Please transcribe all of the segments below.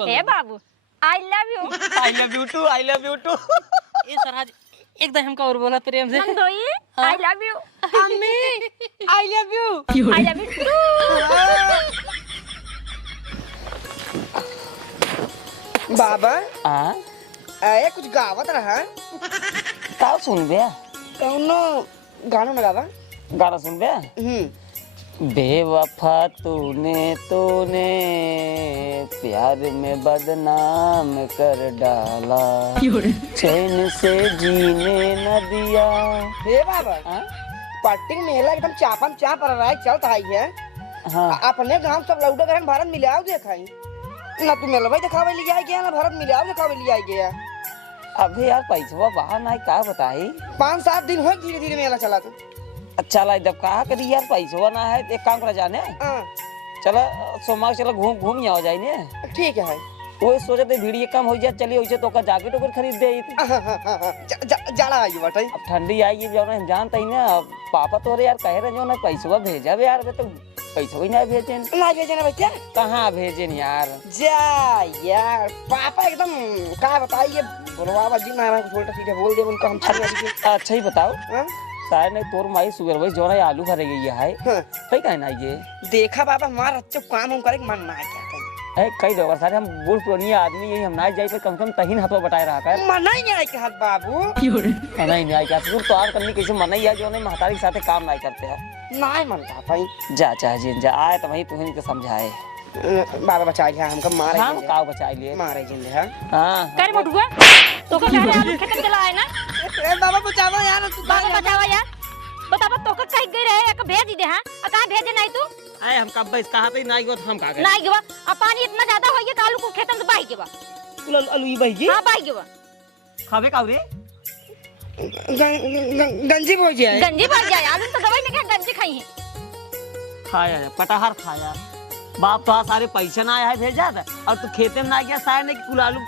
बोल हे बाबू I love you too I love you too. ए सरहाज एकदम हमका और बोला प्रेम से। नंदोई आई लव यू अम्मी I love you. I love you too. बाबा हां ए कुछ गावत रहा का सुन बे कौनो गाना ना गावा गाना सुन बे। बेवफा तूने प्यार में बदनाम कर डाला, चैन से जीने न दिया। हे बाबा पट्टी मेला एकदम चापन चाप रहा है चलता है। हाँ अपने गांव सब लौटे गए भारत मिलाओ देखाई ना तू मेलवा दिखावे लिया गया ना भारत मिलाओ दिखावे लिया गया। अबे यार पैसा बाहर ना का बताई 5-7 दिन हो धीरे धीरे मेला चला तो। अच्छा ला जब कहा करी यार पैसा ना है एक काम करा जाने चला सोमवार चला घूम यहाँ जाए ने। ठीक है वो सोचे थे भीड़ कम हो जाए चलिए वैसे तो का जैकेट वगैरह खरीद दे। जाड़ा आई बटाई अब ठंडी आई जो हम जानते ही ना पापा तो यार कह रहे जो ना पैसा भेजा यार तो पैसा ही ना भेजे ना भेजे ना बच्चा कहाँ भेजे यार। जा यार पापा एकदम क्या बताइए बोलवा जी ना उल्टा सीधा बोल दे उनको हम अच्छा ही बताओ शायद नहीं तोर माई सुगर भाई जो ना आलू भरे गई है सही कहना ये देखा बाबा हमारा अच्छा काम हम करे मन ना क्या कई दो सारे हम बूढ़ पुरानी आदमी यही हम ना जाए पर कम से कम तहीन हाथों बटाए रहा कर मना ही नहीं आई के हाथ बाबू नहीं आई क्या सुर तो आर करनी कैसे मना ही है जो नहीं महतारी के साथ काम नहीं करते हैं ना मन भाई जा चाहे जिन जा आए तो वही तुम्हें को समझाए बाबा बचा लिया हमको मारे हम काव बचा लिए मारे जिंदे हां हां कर बटुआ तो का कह रहे आलू खेत में चला है ना। ए बाबा बचाओ यार तू बाबा बचावा यार बतावा तो का कहीं गई रहे का भेज दे हां का भेजे नहीं तू आए हम कब बस कहा थे नहीं गो हम का गए नहीं गवा अब पानी इतना ज्यादा हो गया आलू को खेतन से बाई के बा आलू ही बही हां बाई के बा खावे काव रे गंजी हो जाए गंजी बढ़ जाए आलू तो दवाई में क्या गंजी खाई है खाया कटहर खाया बाप तो सारे पैसे ना आया है भेजा था और तू खेते में ना गया शायद नहीं कि कुल आलू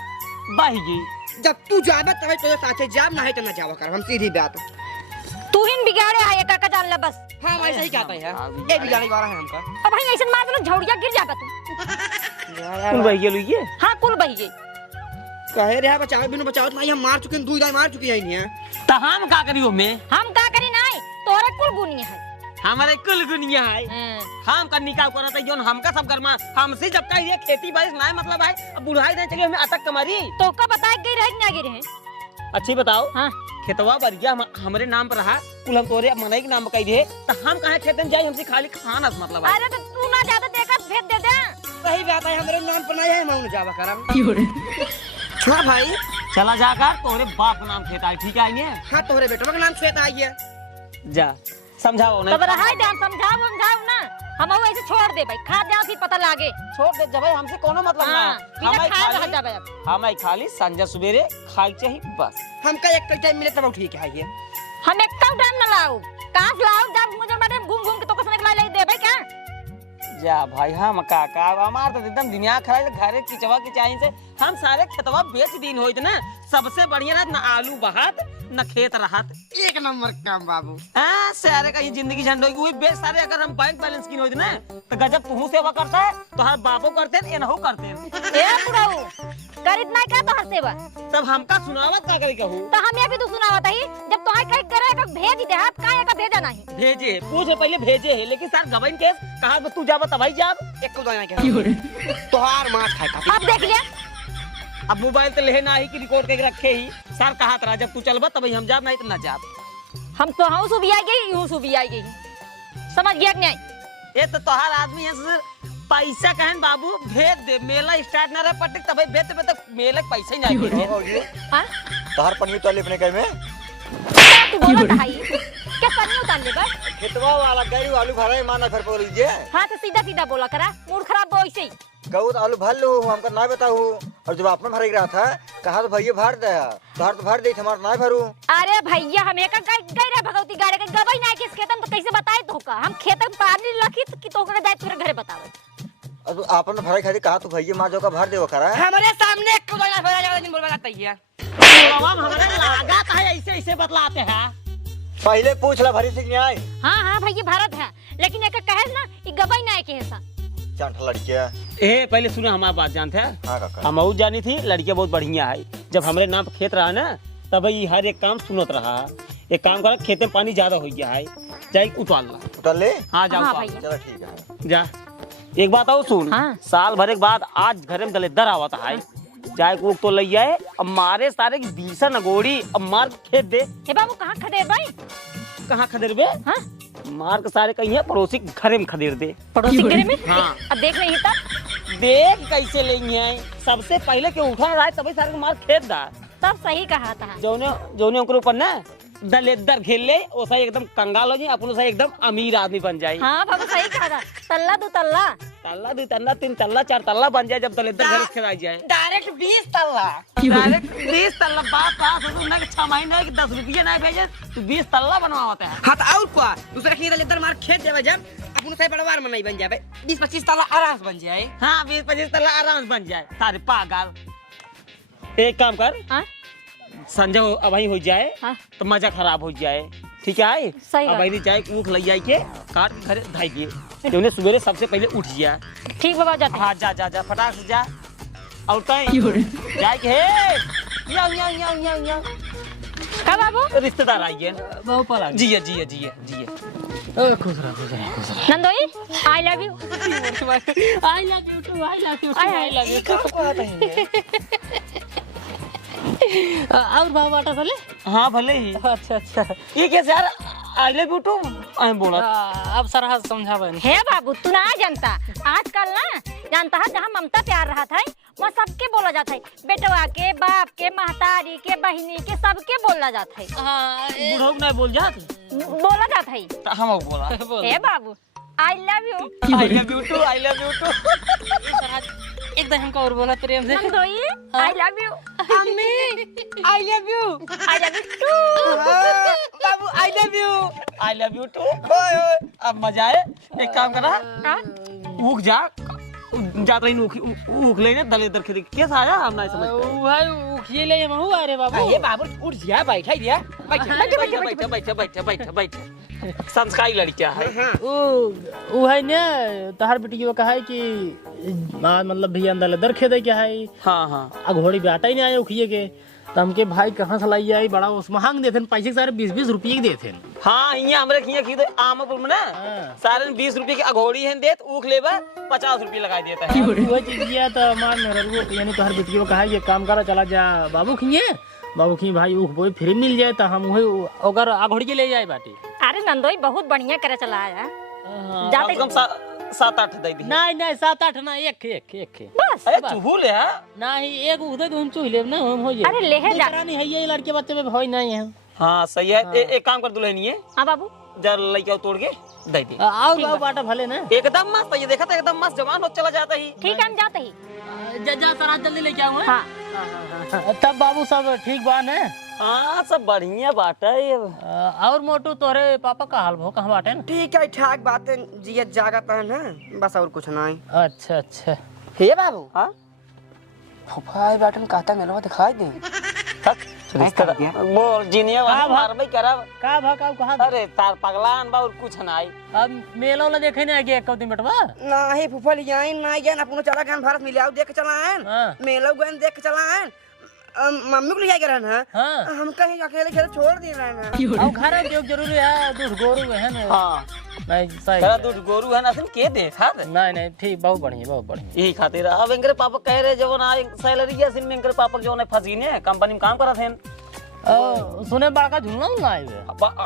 बही गई। जब तू जाबे तब तो साथे जाब ना है तो ना जावा कर हम सीधी बात तू हिन बिगाड़े है का जान ले बस। हां वैसे ही कहता है ए बिगाड़ी वाला है हमका अब भाई ऐसे मार दो झौड़िया गिर जाबे तू कुल बही गेलु ये हां कुल बही गई कहे रे बचाओ बिनु बचाओ नहीं हम मार चुके दू दाई मार चुकी है नहीं त हम का करियो में हम का करी नहीं तोरे कुल गुनिया है हमारे कुल गुनिया है हम का निकाह करत है जोन हमका सब गरमा हमसे जब का ये खेती बारिश ना मतलब है अब बुढ़ाई नहीं चली हमें अटक कमारी तो का बताए गई रह ना गिरे हैं। अच्छी बताओ हां खेतवा बरिया हमरे नाम पर रहा कुल हम तोरे मनई के नाम पर कह दे त हम काहे खेत में जाई हमसे खाली खाना मतलब है। अरे तो तू ना ज्यादा देखत भेज दे दे सही बात है हमरे नाम पर नहीं है हम जावा करम हां भाई चला जाकर तोरे बाप का नाम खेत आई ठीक है ये हां तोरे बेटवा का नाम श्वेता आई है जा समझाओ नहीं तब रहाई ध्यान समझाओ ना हम ऐसे छोड़ दे भाई खा जा फिर पता लागे छोड़ दे जब हमसे कोनो मतलब ना बिना खाए रह जाबे हम खाली संजय सवेरे खाई चाहिए बस हमका एक टाइम मिले तब ठीक है ये हम एक टाइम ना लाओ कास लाओ जब मुझे मैडम घूम के तो कसने के लाई दे भाई क्या जा भाई हम काका हमार तो एकदम दुनिया खराब घरे किचवा की चाहिए से हम सारे खेतवा बेच दिन होइत ना सबसे बढ़िया ना आलू बहात न खेत रहत एक नंबर काम बाबू हां सारे का ये जिंदगी झंडो की वही बेच सारे अगर हम बैंक बैलेंस की होइत ना तो गजब तू सेवा करता है तो हर बापो करते हैं एनहु करते हैं ए बुढ़ाऊ करित ना क्या तो हर सेवा तब हमका सुनावत का करी कहू तो हम ये भी तो सुनावत है जब तो आई कहीं करे का भेज दे हाथ काहे का भेजा नहीं भेजे पूछे पहले भेजे है लेकिन सर गबन केस कहा तू जाब तब ही जाब एक को दाना के तोहार मार खाए का अब देख लिया अब मोबाइल तो लेना ही कि रिकॉर्ड करके रखे ही सर कहा तरा जब तू चलबा तब हम जाब नहीं तो ना जाब हम तो हाउ सुबह आई गई यूं सुबह आई गई समझ गया कि नहीं ये तो तोहार आदमी है सर पैसा कहन बाबू भेज दे मेला स्टार्ट ना रहे पटिक तब भेज दे तब मेले पैसा ही नहीं होगी हां तोहार पन्नी तो अपने कहे में तू बोला भाई क्या पन्नी उतार ले बस खेतवा वाला गई आलू भरा माना फिर बोल लीजिए हां तो सीधा सीधा बोला करा मूड खराब हो ऐसे ही कहू तो आलू भर लो हमका ना बताऊ और जब आपने भर रहा था कहा तो भैया भर दे तोहार तो भर दे हमार ना भरू अरे भैया हम एक गई रे भगवती गाड़ी के गबई ना के खेतन तो कैसे बताए तो का हम खेतन पानी रखी कि तो करे जाए तोरे घरे बतावे अब आपने भराई खाती कहा तो भैया मार जो का भर देव करा हमारे सामने एक को दाना भरा जाता दिन बोल बताता है हमारे लागत है ऐसे ऐसे बतलाते हैं पहले पूछ ला भरी से नहीं आई हां हां भैया भारत है लेकिन एक कहे ना कि गबई ना के है सा चांठा लड़किया। ए पहले सुने हमारी बात जानते हैं। हाँ काका। हम और जानी थी लड़कियां बहुत बढ़िया है। जब हमरे नाम पे खेत रहा ना तब ये हर एक काम सुनत रहा। एक काम कर, खेत में पानी ज्यादा हो गया है, जाए उतार ला। उतार ले। हाँ जाओ हाँ उतार। भैया। चलो ठीक है। जा। एक बात और सुन। हाँ। साल भर के बाद आज घर में दलेदर आवता है, चाय को तो ले आए, अब मारे सारे की बीसा नगोड़ी, अब मार के खेत दे। हे बाबू कहाँ खदेड़ भाई? कहाँ खदेड़ बे? हाँ मार के सारे कहीं पड़ोसी के घरे में खदेड़ दे। पड़ोसी के घरे में? हाँ। अब देख रही तब देख कैसे लेंगे आए, सबसे पहले के उठा रहा है तभी सारे को मार खेत दा। तब सही कहा था। जौने उनके ऊपर ना दलेदर खेल ले, वो सही एकदम कंगाल हो जाए, अपन सही एकदम अमीर आदमी बन जाए। हाँ बाबू सही कहा था। तल्ला दो तल्ला। तल्ला दो तल्ला तीन तल्ला चार तल्ला बन जाए जब दलेदर घर से खेला जाए। डायरेक्ट 20 तल्ला। डायरेक्ट 20 तल्ला बात पास हो ना कि 6 महीने के 10 रुपये ना भेजे तो 20 तल्ला बनवाता है। हाँ तो और क्या, दूसरा खेत लेकर मार खेत देवे जब अपन से परिवार में नहीं बन जाए 20-25 तल्ला आराम से बन जाए। हाँ 20-25 तल्ला आराम से बन जाए। सारे पागल। एक काम कर, हाँ संजय अभी हो जाए हाँ तो मजा खराब हो जाए, ठीक है? सही अब नहीं जाए ऊख ले जाए के काट के घरे धाई दिए, जो सवेरे सबसे पहले उठ जाए। ठीक बाबा जाते हैं। हाँ जा जा जा फटाक से जा। और कहीं जाए के हे या का बाबू? रिश्तेदार आइए बहुत पड़ा। जिए जिए जिए जिए। खुश रहो खुश रहो खुश रहो। नंदोई I love you. I love you too, I love you too, I love you too. और भाव बाटा भले। हाँ भले ही। अच्छा अच्छा। ये कैसे यार आई लव यू टू आई बोला। अब सरहा समझावे। हे बाबू तू ना जानता, आजकल ना जानता है जहाँ ममता प्यार रहा था वहाँ सबके बोला जाता है, बेटवा के, बाप के, महतारी के, बहिनी के, सबके बोला जाता है। हाँ बुढ़ऊ नहीं बोल जात, बोला जाता है। हम बोला हे बाबू I love you. I love you too, I love you too. एकदम हमको और बोला प्रेम से। नंदोई आई लव यू। अम्मी I love you. I love you too. बाबू I love you. I love you too. अब मजा आए। एक काम करा, हाँ? ऊख जा जात रही ऊख लेने दलेदर खेत कैसा आया हम नहीं समझते। भाई उखिए ले महू अरे बाबू। ये बाबू उठ जा, बैठा दिया। बैठे बैठे बैठे बैठे बैठे। संस्कारी लड़कियां है। वो है ने तहार बेटी को कहा है कि मतलब भी अंदर दर खेदे क्या है। हाँ हाँ। घोड़ी पे आटा ही नहीं आया उखिए के, तो हमके भाई कहाँ से लाई आई बड़ा उस महंग देते पैसे सारे 20-20 रुपये के देते। हाँ यहाँ हमरे खिया खी आमपुर में ना सारे 20 रुपये की अघोड़ी है देत, ऊख लेबा 50 रुपये लगा देता है। वो चीज किया तो मान मेरे यानी तोहर बेटी को कहा है ये काम करा चला जा बाबू खिए, बाबू खी भाई ऊख बोई फ्री मिल जाए तो हम वही अगर अघोड़ी के ले जाए बाटी। अरे नंदोई बहुत बढ़िया करे चला आया। जाते कम 7-8 दे दी। नहीं नहीं 7-8 ना एक एक एक बस अरे चूहू ले है। नहीं एक उधर तो हम चूह ले ना हम हो जाए। अरे ले है जा। नहीं है ये लड़के बच्चे में भय नहीं है। हाँ सही है। एक काम कर दुल्हनिए हाँ बाबू जर लइका तोड़ के दे दे। और बाबू बाटा भले ना एकदम मस्त, ये देखा था एकदम मस्त जवान हो चला जाता ही। ठीक है हम जाते ही। जा सरा जल्दी लेके आऊँ। हाँ तब बाबू सब ठीक बात है। हाँ सब बढ़िया बात है ये। और मोटू तोरे पापा का हाल भो कहाँ बाटे ना। ठीक है ठाक बात है, जियत जागत है ना, बस और कुछ नहीं। अच्छा अच्छा। हे बाबू हाँ फुफाई बाटन कहता मेलवा दिखाई दे। रिश्तेदार वो जीनिया वाला मारबई करब का भा का कहा। अरे तार पगलान बा और कुछ नहीं। अब मेला वाला देखे नहीं गया कौती मिटवा। नहीं फुफा ले जाए ना जाए अपन चला गए भारत मिलाओ देख के चला है। हाँ। मेला गए देख के चला है। मम्मी को ले जाए रहन है। हाँ। हम कहीं अकेले घर छोड़ दिए रहन है। और घर में जो जरूरी है दूध गोरू है ना। हाँ नहीं सही तेरा दूध गोरू है ना सिन के दे खाद। नहीं नहीं ठीक बहुत बढ़िया बहुत बढ़िया। यही खातिर अब इनके पापा कह रहे जब ना सैलरी या सिन में इनके पापा जो ने फंसी ने कंपनी में काम करा थे। सुने बड़का झूलना ना आए।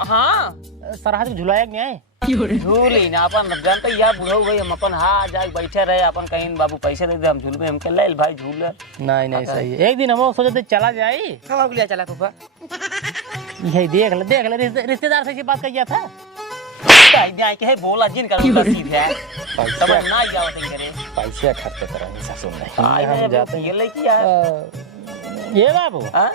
हाँ सरहद झुलाया नहीं आए। झूल ही ना अपन जानते या बूढ़ा भाई हम अपन हाँ जाके बैठे रहे अपन कहीं बाबू पैसे दे दे हम झूल में हम ले भाई झूल। नहीं नहीं सही है। एक दिन हम सोचे चला जाए। हम आपको ले चला फुफा। यही देख ले रिश्तेदार से बात किया था। आइडिया के है बोला जिन का नसीब है तब ना जाओ तुम करे पैसे खर्च कराने से सुन रहे हम जाते ये ले किया ये बाबू। हां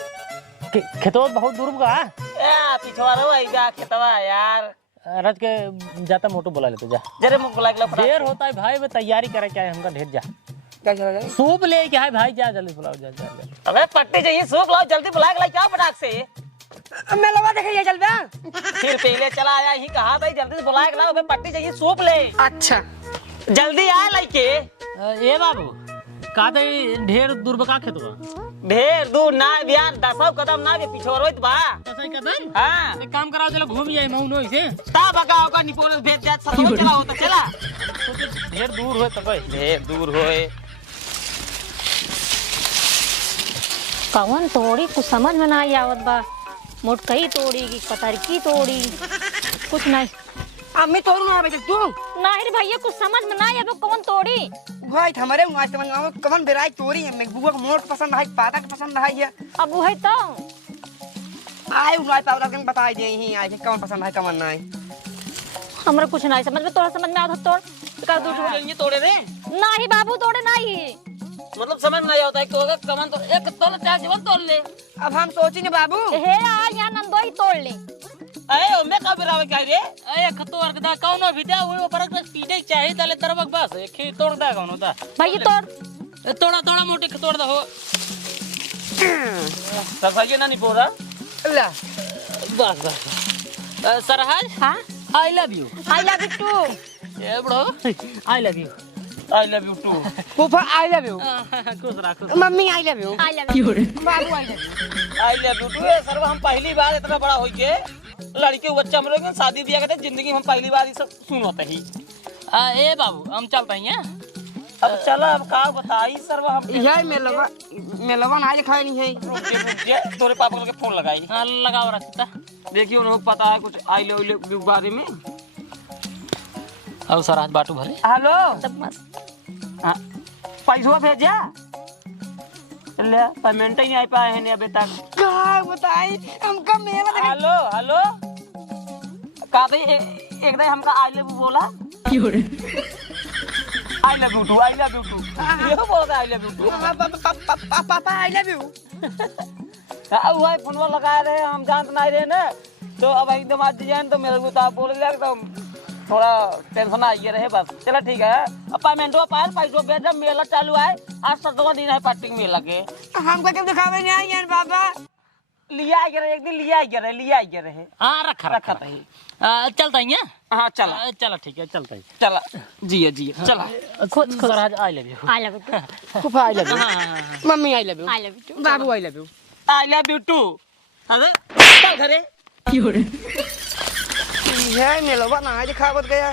खेतों बहुत दूर का ए पिछवा रहो आई जा खेतवा यार। रज के जाता मोटू बुला लेते जा जरे मुंह बुला के देर होता है भाई मैं तैयारी करे क्या है हमका ढेर जा क्या चला जाए सूप ले क्या है भाई जा जल्दी बुलाओ जा जा। अबे पट्टी चाहिए सूप लाओ जल्दी बुला के क्या फटाक से। मेलवा देखे चल बे। फिर पहले चला आया ही कहा भाई जल्दी से बुला के लाओ पट्टी चाहिए सूप ले। अच्छा जल्दी आ लइके। ए बाबू का दे ढेर दूर बका खेतवा ढेर दूर ना बियान 10 कदम ना के पीछे रोइत बा। तसई कदम हां एक काम कराओ चलो घूम जाए मऊ नोई से ता बका ओका निपोल भेज जा सब चला हो तो चला। ढेर दूर होए तब ढेर दूर होए। कौन तोड़ी कुछ समझ में नहीं आवत बा। मोटकई तोड़ी की कतरकी तोड़ी कुछ नहीं। अम्मी तोड़ू ना बेटे तू नहीं रे भैया कुछ समझ में नहीं आवे कौन तोड़ी। भाई हमारे वहां से मंगाओ कवन बेराई तोड़ी है मैं बुआ को मोट पसंद है पाता के पसंद है अब है तो आए उनाई पावला के बताई दे ही आए कौन पसंद है कवन नहीं। हमरा कुछ नहीं समझ में तोड़ा समझ में आवत तोड़ कर दू ये तोड़े रे नहीं बाबू तोड़े नहीं। मतलब समझ में नहीं आता है कि होगा कमन तो एक तोड़ चाहे जीवन तोड़ ले। अब हम सोचेंगे बाबू हे आ यहाँ नंदो ही तोड़ ले। अरे ओमे का बिरावे का रे ए खतोर दा कौनो भिदा वो परक पीटे चाहिए तले तरबक बस खे तोड़ दा कौनो दा भैया तोड़ तोड़ा तोड़ा मोटे खतोड़ दा हो सफाई ना नहीं पोरा। ला बस बस सरहज हाँ I love you I love you too. ए bro I love you I love you too. फूफा आई लव यू खुश रह खुश मम्मी I love you I love you बाबू I love you I love you too. Sir हम पहली बार इतना बड़ा होई के लड़के बच्चा हम लोग शादी ब्याह करते जिंदगी में हम पहली बार ये सब सुनते ही। ए बाबू हम चलते हैं अब चला अब का बताई सर हम यही मेलवा ना लिखाई नहीं है। रुक जा तोरे पापा के फोन लगाई। हां लगाओ रखता देखिए उन्हें पता है कुछ आई लव यू के बारे में। और सरहज बाटू भले हेलो सब मस्त। हाँ, पैसा भेजा ले पेमेंट ही नहीं आ पाए हैं अभी तक। का बताई हमका मेला देख हेलो हेलो का भाई एक दिन हमका आई लव यू बोला। I love you too I love you too ये बोला आई लव यू टू। पापा आई लव यू अब वही फोन लगा रहे हम जानते नहीं रहे ना तो अब एकदम आज डिजाइन तो मेरे को तो आप बोल लगे तो थोड़ा टेंशन आइए रहे बस। चलो ठीक है अब पेमेंट पायल पैसों भेज मेला चालू है आज 7वां दिन है पार्टी मेला के। हमको क्या दिखावे नहीं आई यार बाबा लिया आ गया एक दिन लिया आ गया रहे। हां रखा था चलता ही है। हाँ चला चलो ठीक है चलता ही चला जिए चला। खुद सरहज I love you I love you too. फूफा आई लव यू हां mummy I love you I love you too. बाबू I love you I love you too. अरे चल घरे यही मेलवा ना दिखावत गया।